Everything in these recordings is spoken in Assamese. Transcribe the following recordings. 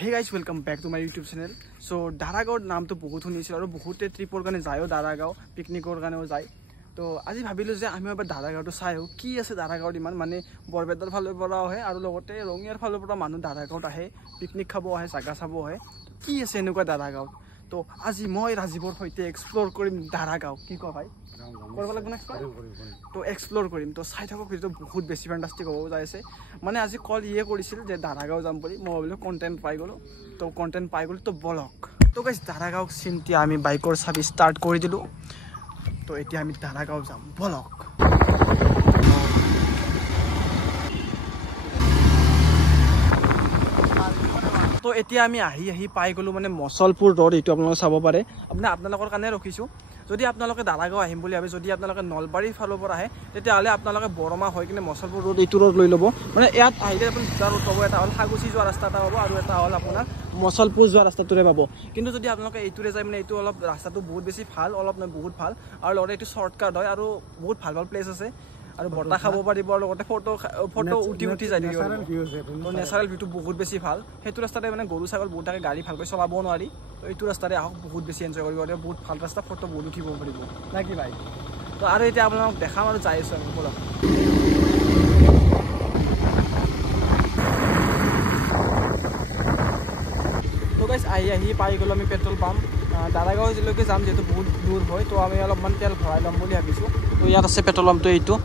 Hey guys, welcome back to my YouTube channel. So Daragaon নাম তো বহুত শুনিছিল আৰু বহুতে ট্ৰিপৰ কাৰণে যায়ও Daragaon পিকনিকৰ কাৰণেও যায় তো আজি ভাবিলো যে আমি এবাৰ Daragaonটো চাইও কি আছে Daragaon ইমান মানে বৰবেদাৰ ফালৰ পৰা আহে আৰু লগতে ৰঙিয়াৰ ফালৰ পৰা মানুহ Daragaon আহে পিকনিক খাব আহে জাগা চাব আহে কি আছে এনেকুৱা Daragaon তো আজি মই ৰাজীৱৰ সৈতে এক্সপ্লোৰ কৰিম Daragaon কি কয় ভাই কৰিব লাগিব নেক্সট তো এক্সপ্লোৰ কৰিম তো চাই থাকক ভিডিঅ বহুত বেছি ফেন্টাস্টিক হ'ব যায় আছে মানে আজি কল ইয়ে কৰিছিল যে Daragaon যাম বুলি মই ভাবিলো কন্টেন্ট পাই গলো তো কন্টেন্ট পাই গলো তো ব্লগ তো গাইস Daragaon চিন্তি আমি বাইকৰ চাবি স্টাৰ্ট কৰি দিলো তো এতিয়া আমি Daragaon যাম ব্লগ তো এতিয়া আমি আহি পাই গলো মানে মছলপুৰ ৰোড এটো আপোনালোকে চাব পাৰে আপোনালোকৰ কাৰণে ৰখিছো যদি আপোনালোকে Daragaon আহিম বুলি ভাবে যদি আপোনালোকে নলবাৰীৰ ফালৰ পৰা আহে তেতিয়া হলে আপোনালোকে বৰমা হৈ কিনে মছলপুৰ ৰোড এটো ৰোড লৈ লব মানে ইয়াত আহিলে আপুনি দুটা ৰোড পাব এটা হল হাগুচি যোৱা ৰাস্তা এটা পাব আৰু এটা হল আপোনাৰ মছলপুৰ যোৱা ৰাস্তাটোৰে পাব কিন্তু যদি আপোনালোকে এইটোৰে যায় মানে এইটো অলপ ৰাস্তাটো বহুত বেছি ভাল অলপ নহয় বহুত ভাল আৰু লগতে এইটো শৰ্টকাট হয় আৰু বহুত ভাল প্লেচ আছে আৰু বৰ্তা খাব পাৰিব আৰু লগতে ফটো উঠি যায় নেচাৰেল ভিউটো বহুত বেছি ভাল হেতু ৰাস্তাতে মানে গৰু ছাগল বহুত থাকে গাড়ী ভালকৈ চলাব নোৱাৰি তো এইটো ৰাস্তাৰে আহক বহুত বেছি এনজয় কৰিব আৰু বহুত ভাল ৰাস্তা ফটো বহুত উঠিব পাৰিব না কি ভাই তো আৰু এতিয়া আপোনাক দেখাম আৰু যাই আছো আমি বলক তো গাইস আহি পাই গলো আমি পেট্ৰল পাম্প Daragaon জিলৈকে যাম যেটো বহুত দূৰ হয় তো আমি অলপমান তেল ভৰাই লম বুলি ভাবিছো তো ইয়াত আছে পেট্ৰল পাম্পটো এইটো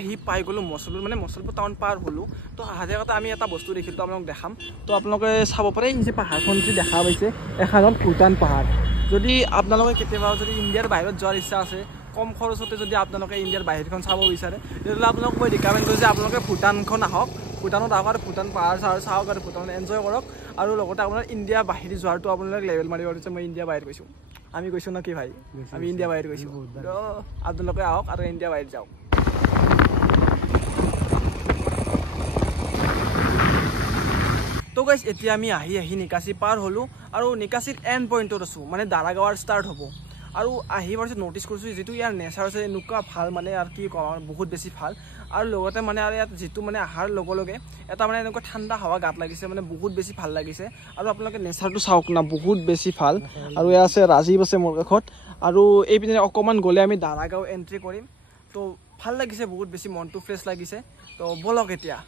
আহি পাই গলো মছলপুৰ মানে মছলপুৰ টাউন পাৰ হলো তো হাজে কথা আমি এটা বস্তু দেখিলো আপোনাক দেখাম তো আপোনালোকে চাব পাৰে এই যে পাহাৰখন যে দেখা পাইছে এখন ভুটান পাহাৰ যদি আপোনালোকে কেতিয়াবা যদি ইণ্ডিয়াৰ বাহিৰত যোৱাৰ ইচ্ছা আছে কম খৰচতে যদি আপোনালোকে ইণ্ডিয়াৰ বাহিৰখন চাব বিচাৰে তেতিয়াহ'লে আপোনালোক মই ৰিকমেণ্ড কৰিছো যে আপোনালোকে ভুটানখন আহক ভুটানত আহক আৰু ভুটান পাহাৰ চাওক আৰু ভুটান এনজয় কৰক আৰু লগতে আপোনাৰ ইণ্ডিয়া বাহিৰ যোৱাটো আপোনালোক লেভেল মাৰিব দিছে মই ইণ্ডিয়া বাহিৰ গৈছো আমি কৈছো না কি ভাই আমি ইণ্ডিয়া বাহিৰ গৈছো তো আপোনালোকে আহক আৰু ইণ্ডিয়া বাহিৰ যাওক তো গাইস এতিয়া আমি আহি নিকাসি পাৰ হলো আৰু নিকাসিৰ এন্ড পইণ্টত আছো মানে Daragaon ষ্টাৰ্ট হ'ব আৰু আহিবাৰ যে নটিস কৰিছো যেটো ইয়াৰ নেচাৰ আছে নুকা ভাল মানে আৰু কি কম বহুত বেছি ভাল আৰু লগতে মানে আৰু ইয়াত যেটো মানে আহাৰ লগে এটা মানে এনেকুৱা ঠাণ্ডা হাৱা গাত লাগিছে মানে বহুত বেছি ভাল লাগিছে আৰু আপোনালোকে নেচাৰটো চাওক না বহুত বেছি ভাল আৰু এ আছে ৰাজীৱ আছে মোৰ কাষত আৰু এই পিনে অকমান গলে আমি Daragaon এন্ট্ৰি কৰিম তো ভাল লাগিছে বহুত বেছি মনটো ফ্ৰেছ লাগিছে তো বলক এতিয়া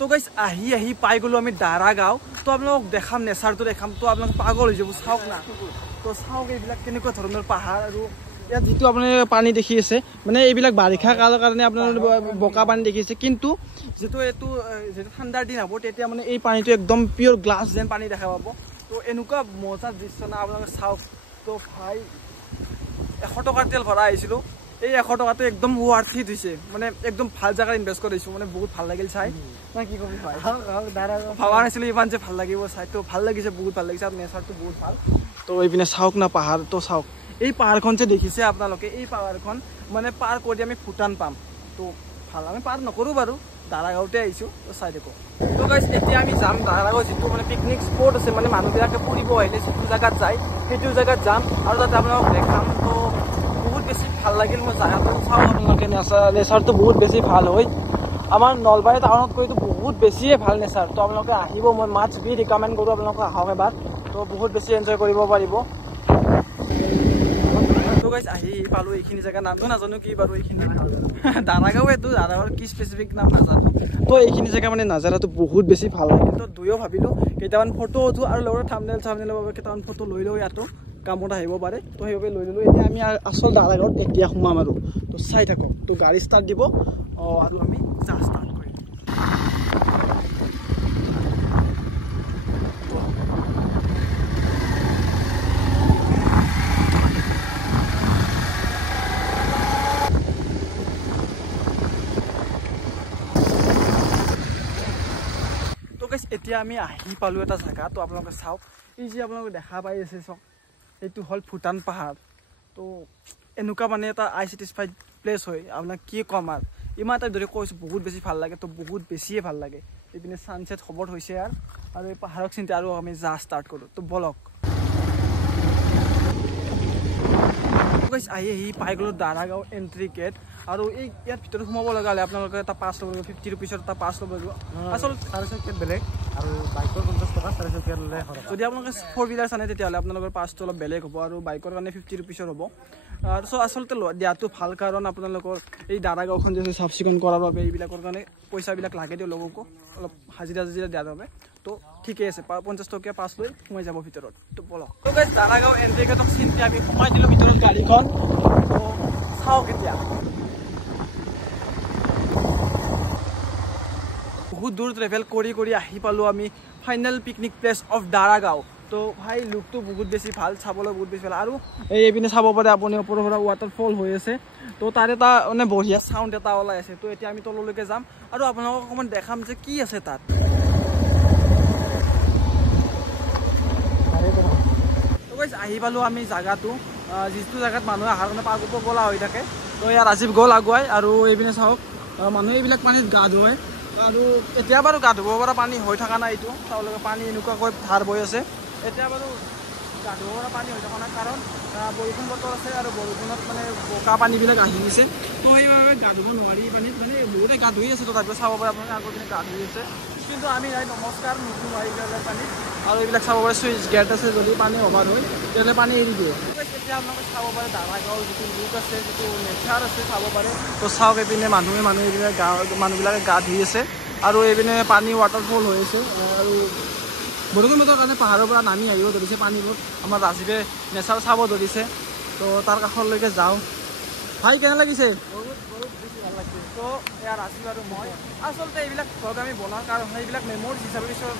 তো গাইস আহি পাই গলো আমি Daragaon তো আপোনাক দেখাম নেচাৰটো দেখাম তো আপোনাক পাগল হৈ যাব চাওক না তো চাওক এইবিলাক কেনেকুৱা ধৰণৰ পাহাৰ আৰু ইয়াত যেটো আপুনি পানী দেখি আছে মানে এইবিলাক বাৰিষা কালৰ কাৰণে আপোনাৰ বকা পানী দেখি আছে কিন্তু যেটো এটো যেটো ঠাণ্ডাৰ দিন হ'ব তেতিয়া মানে এই পানীটো একদম পিওৰ গ্লাছ যেন পানী দেখা পাব তো এনেকুৱা মজা দৃশ্য না আপোনাক চাওক তো ভাই 100 টকাৰ তেল ভৰা আহিছিলো এই 100 টকাটো একদম ওয়াৰ্থি দিছে মানে একদম ভাল জায়গা ইনভেস্ট কৰিছো মানে বহুত ভাল লাগিল চাই না কি কবি ভাই Daragaon ভাবা নাছিলো ইমান যে ভাল লাগিব চাই তো ভাল লাগিছে বহুত ভাল লাগিছে আৰু নেচাৰটো বহুত ভাল তো এইপিনে চাওক না পাহাৰ তো চাওক এই পাহাৰখন যে দেখিছে আপোনালোকে এই পাহাৰখন মানে পাৰ কৰি আমি ভুটান পাম তো ভাল আমি পাৰ নকৰো বাৰু Daragaonতে আহিছো তো চাই দেখো তো গাইস এতিয়া আমি যাম Daragaon যেটো মানে পিকনিক স্পট আছে মানে মানুহবিলাকে ফুৰিব আহিলে যেটো জায়গাত যায় সেইটো জায়গাত যাম আৰু তাতে আপোনালোকক দেখাম তো বহুত বেছি ভাল লাগিল মই জায়গাটো চাও আপোনালোকে নেচাৰটো বহুত বেছি ভাল হয় আমাৰ নলবাৰী টাউনত কৈতো বহুত বেছিয়ে ভাল নেচাৰ তো আপোনালোকে আহিব মই মাছ বি ৰিকমেণ্ড কৰো আপোনালোকে আহক এবাৰ তো বহুত বেছি এনজয় কৰিব পাৰিব তো গাইস আহি পালো এইখিনি জায়গা নামটো নাজানো কি বাৰু এইখিনি Daragaon এটো Daragaon কি স্পেসিফিক নাম নাজানো তো এইখিনি জায়গা মানে নাজাৰাটো বহুত বেছি ভাল লাগে তো দুয়ো ভাবিলো কেইটামান ফটো উঠো আৰু লগতে থাম্বনেল বাবে কেইটামান ফটো লৈ লও ইয়াতো কামত আহিব পাৰে তো সেইভাবে লৈ ললো এতিয়া আমি আসল Daragaon এতিয়া সোমাম আৰু তো চাই থাকক তো গাড়ী ষ্টাৰ্ট দিব আৰু আমি যা ষ্টাৰ্ট কৰিম তো গাইস এতিয়া আমি আহি পালো এটা জায়গা তো আপোনালোকে চাওক এই যে আপোনালোকে দেখা পাই আছে চাওক এইটো হল ভুটান পাহাৰ তো এনেকুৱা মানে এটা আই স্যাটিসফাইড প্লেস হয় আপোনাক কি কম আৰু ইমান টাইম ধৰি কৈছোঁ বহুত বেছি ভাল লাগে তো বহুত বেছিয়ে ভাল লাগে এইপিনে ছানছেট খবৰ হৈছে আৰু এই পাহাৰক চিন্তা আৰু আমি যা ষ্টাৰ্ট কৰোঁ তো বলক আহি পাই গ'লোঁ দাৰাগাঁও এণ্ট্ৰি গেট আৰু এই ইয়াত ভিতৰত সোমাব লগা হ'লে আপোনালোকে এটা পাছ ল'ব লাগিব 50 rupees এটা পাছ ল'ব লাগিব আচলতে 400 বেলেগ আৰু বাইকৰ 50 টকা 400 ল'লে হয় যদি আপোনালোকে 4 হুইলাৰ আনে তেতিয়াহ'লে আপোনালোকৰ পাছটো অলপ বেলেগ হ'ব আৰু বাইকৰ কাৰণে 50 rupees হ'ব আৰু চ' আচলতে দিয়াটো ভাল কাৰণ আপোনালোকৰ এই দাৰাগাঁওখন যে চাফ চিকুণ কৰাৰ বাবে এইবিলাকৰ কাৰণে পইচাবিলাক লাগে তেওঁলোককো অলপ হাজিৰা দিয়াৰ বাবে তো ঠিকে আছে 50 টকীয়া পাছ লৈ সোমাই যাব ভিতৰত তো বলক তো গাইজ দাৰাগাঁও এণ্ট্ৰি গেটক চিন্তি আমি সোমাই দিলোঁ ভিতৰত গাড়ীখন তো চাওক এতিয়া বহুত দূৰ ট্ৰেভেল কৰি আহি পালোঁ আমি final picnic place of Daragaon তো ভাই লুকটো বহুত বেছি ভাল চাবলৈ বহুত বেছি ভাল আৰু এইপিনে চাব পাৰে আপুনি ওপৰৰ পৰা ৱাটাৰফল হৈ আছে তো তাৰ এটা মানে বঢ়িয়া চাউণ্ড এটা ওলাই আছে তো এতিয়া আমি তললৈকে যাম আৰু আপোনালোকক অকণমান দেখাম যে কি আছে তাত আহি পালোঁ আমি জাগাটো যিটো জাগাত মানুহে অহাৰ কাৰণে পাৰ্ক গলা হৈ থাকে তো ইয়াত ৰাজীৱ গ'ল আগুৱাই আৰু এইপিনে চাওক মানুহে এইবিলাক পানীত গা ধুৱাই আৰু এতিয়া বাৰু গা ধুব পৰা পানী হৈ থকা নাই এইটো তেওঁলোকে পানী এনেকুৱাকৈ ধাৰ বৈ আছে এতিয়া বাৰু গা ধুব পৰা পানী হৈ থকা নাই কাৰণ বৰষুণ বতৰ আছে আৰু বৰষুণত মানে বোকা পানীবিলাক আহি গৈছে তো সেইবাবে গা ধুব নোৱাৰি পানীত মানে বহুতে গা ধুই আছে তথাপিও চাব পাৰে আপোনালোকে আগৰ পিনে গা ধুই আছে কিন্তু আমি নাই নমস্কাৰ নুঠো নোৱাৰি পানীত আৰু এইবিলাক চাব পাৰে চুইচ গেট আছে যদি পানী অভাৰ হয় তেতিয়াহ'লে পানী এৰি দিয়ে এতিয়া আপোনালোকে চাব পাৰে দাৰাগাঁৱৰ যিটো লুক আছে যিটো নেচাৰ আছে চাব পাৰে তো চাওক এইপিনে মানুহে এইবিলাক মানুহবিলাকে গা ধুই আছে আৰু এইপিনে পানী ৱাটাৰফল হৈ আছে আৰু বৰষুণ বতৰৰ কাৰণে পাহাৰৰ পৰা নামি আহিব ধৰিছে পানীবোৰ আমাৰ ৰাজীৱে নেচাৰ চাব ধৰিছে তো তাৰ কাষলৈকে যাওঁ ভাই কেনে লাগিছে বহুত বেছি ভাল লাগিছে তো এয়া ৰাজীৱ আৰু মই আচলতে এইবিলাক ঘৰত আমি বনোৱাৰ কাৰণ এইবিলাক মেমৰিজ হিচাপে পিছত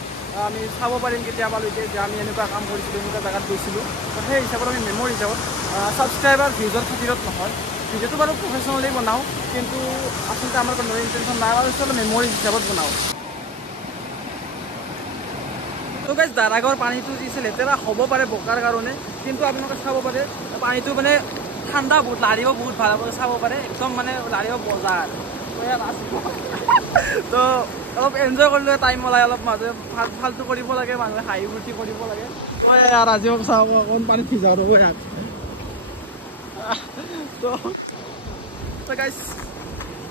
আমি চাব পাৰিম কেতিয়াবা লৈকে যে আমি এনেকুৱা কাম কৰিছিলোঁ এনেকুৱা জেগাত গৈছিলোঁ তো সেই হিচাপত আমি মেমৰি হিচাপত ছাবস্ক্ৰাইবাৰ ভিউজৰ খাতিৰত নহয় ভিডিঅ'টো বাৰু প্ৰফেশ্যনেলি বনাওঁ কিন্তু আচলতে আমাৰ কোনো ইণ্টেনশ্যন নাই আৰু আচলতে মেমৰি হিচাপত বনাওঁ তো গাইজ দাৰাগাঁৱৰ পানীটো যি আছে লেতেৰা হ'ব পাৰে বোকাৰ কাৰণে কিন্তু আপোনালোকে চাব পাৰে পানীটো মানে ঠাণ্ডা বহুত লাৰিব বহুত ভাল হ'ব চাব পাৰে একদম মানে লাৰিব বজাৰ তো অলপ এনজয় কৰিলে টাইম ওলাই অলপ মাজে ফাল্টু কৰিব লাগে মানুহে হাঁহি ফূৰ্তি কৰিব লাগে ৰাজীৱক চাব অকণ পানীত ভিজাও ৰ'ব ইয়াত তো গাইজ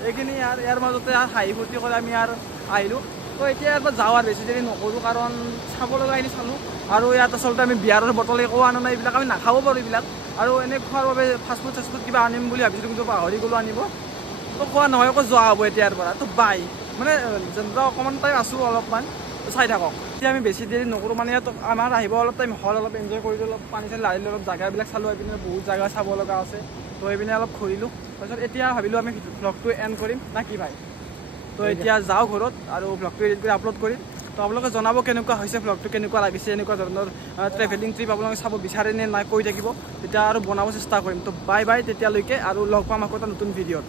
এইখিনি ইয়াৰ মাজতে হাঁহি ফূৰ্তি কৰি আমি আৰু আহিলোঁ তো এতিয়া ইয়াৰ পৰা যাওঁ আৰু বেছি দেৰি নকৰোঁ কাৰণ চাব লগাখিনি চালোঁ আৰু ইয়াত আচলতে আমি বিয়াৰৰ বটল একো আনো নাই এইবিলাক আমি নাখাব পাৰোঁ এইবিলাক আৰু এনে খোৱাৰ বাবে ফাষ্টফুড চাষ্টফুড কিবা আনিম বুলি ভাবিছিলোঁ কিন্তু পাহৰি গ'লোঁ আনিব তো খোৱা নহয় আকৌ যোৱা হ'ব এতিয়াৰ পৰা তো বাই মানে যেনেকুৱা অকণমান টাইম আছোঁ অলপমান চাই থাকক এতিয়া আমি বেছি দেৰি নকৰোঁ মানে ইয়াত আমাৰ আহিব অলপ টাইম হ'ল অলপ এনজয় কৰিলোঁ অলপ পানী চানী লাৰিলোঁ অলপ জেগাবিলাক চালোঁ এইপিনে বহুত জেগা চাব লগা আছে তো এইপিনে অলপ ঘূৰিলোঁ তাৰপিছত এতিয়া ভাবিলোঁ আমি ভ্লগটো এণ্ড কৰিম না কি ভাই তো এতিয়া যাওঁ ঘৰত আৰু ভ্লগটো এডিট কৰি আপলোড কৰিম তো আপোনালোকে জনাব কেনেকুৱা হৈছে ভ্লগটো কেনেকুৱা লাগিছে এনেকুৱা ধৰণৰ ট্ৰেভেলিং ট্ৰিপ আপোনালোকে চাব বিচাৰে নে নাই কৈ থাকিব তেতিয়া আৰু বনাব চেষ্টা কৰিম তো বাই বাই তেতিয়ালৈকে আৰু লগ পাম আকৌ এটা নতুন ভিডিঅ'ত